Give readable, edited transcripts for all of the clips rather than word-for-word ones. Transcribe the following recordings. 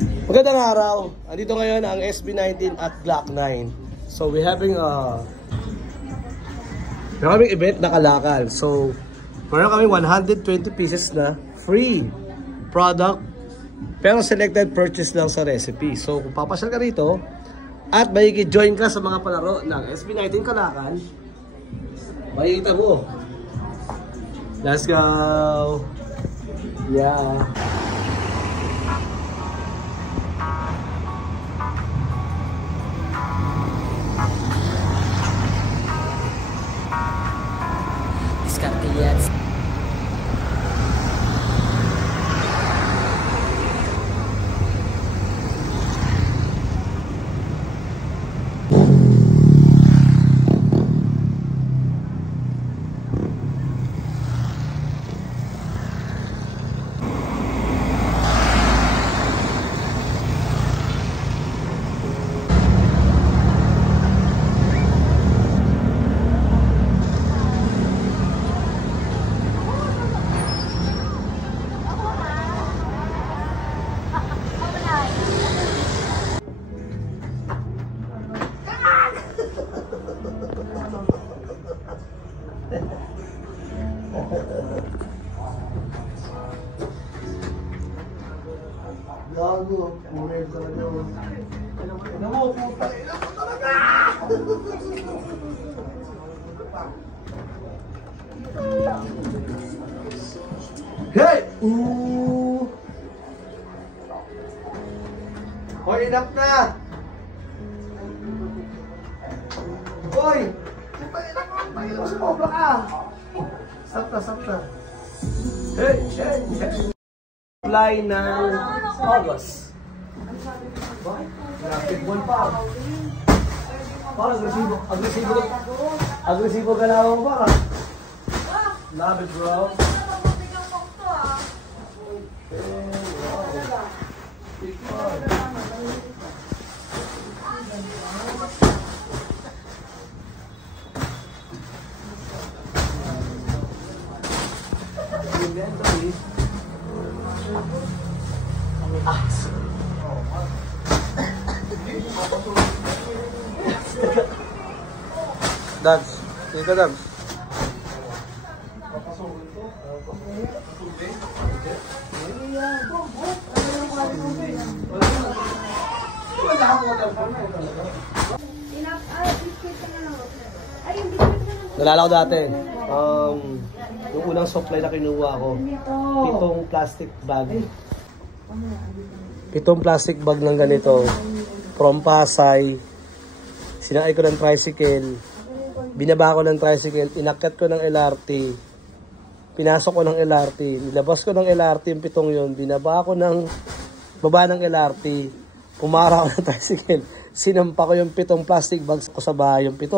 Magandang araw. Andito ngayon ang SB19 at Glock 9. So we're having event na kalakal. So meron kami 120 pieces na free product pero selected purchase lang sa recipe. So kung papasyal ka rito at makiki-join ka sa mga palaro ng SB19 kalakal, makikita mo. Let's go. Yeah. Yes. Gago, murel talaga. Ano mo, puta. Ina mo talaga! Hey! Ooh! Hoy, enough na! Hoy! Puta, ina mo! Pagin mo sumobra ka! Stop na, stop na. Hey! Hey! Hey! Fly ng August. Graphic ball pa. Parang agresibo ka na ako pa. Love it, bro. Dance. Sige ka, dance. Nalala ko dati, yung unang supply na kinuha ko, 7 plastic bag. 7 plastic bag ng ganito, from Pasay. Sinakay ko ng tricycle, binaba ko ng tricycle, inakyat ko ng LRT, pinasok ko ng LRT, nilabas ko ng LRT yung 7 yun, binaba ko ng baba ng LRT, pumara ko ng tricycle, sinampa ko yung 7 plastic bags ko sa bahay yung 7.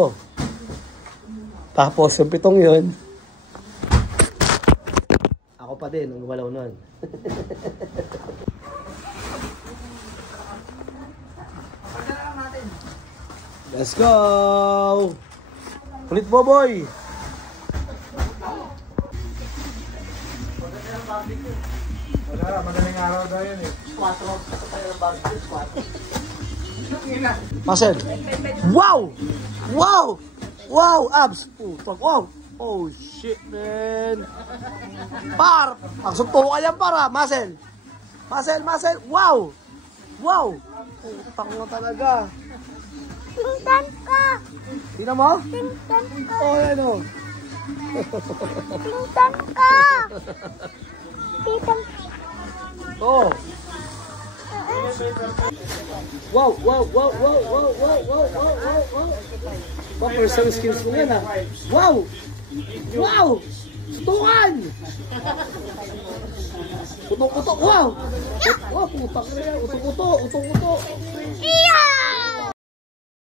Tapos yung 7 yun, ako pa din ang gumalaw nun. Let's go! Kulit mo, boy! Wala, madaling araw daw yun eh. 4. Marcel! Wow! Wow! Wow! Abs! Putang! Wow! Oh, shit, man! Par! Pagsuntukan yan, para! Marcel! Marcel! Wow! Wow! Putang mo talaga! Tingnan ka! Tingnan mo? Tingnan ka! Oh, yan o! Tingnan ka! Tingnan ka! Oh! Wow! Personal skills mo yan, ha? Wow! Tutukan! Utok! Wow! Wow, putang na yan! Utok! Iya!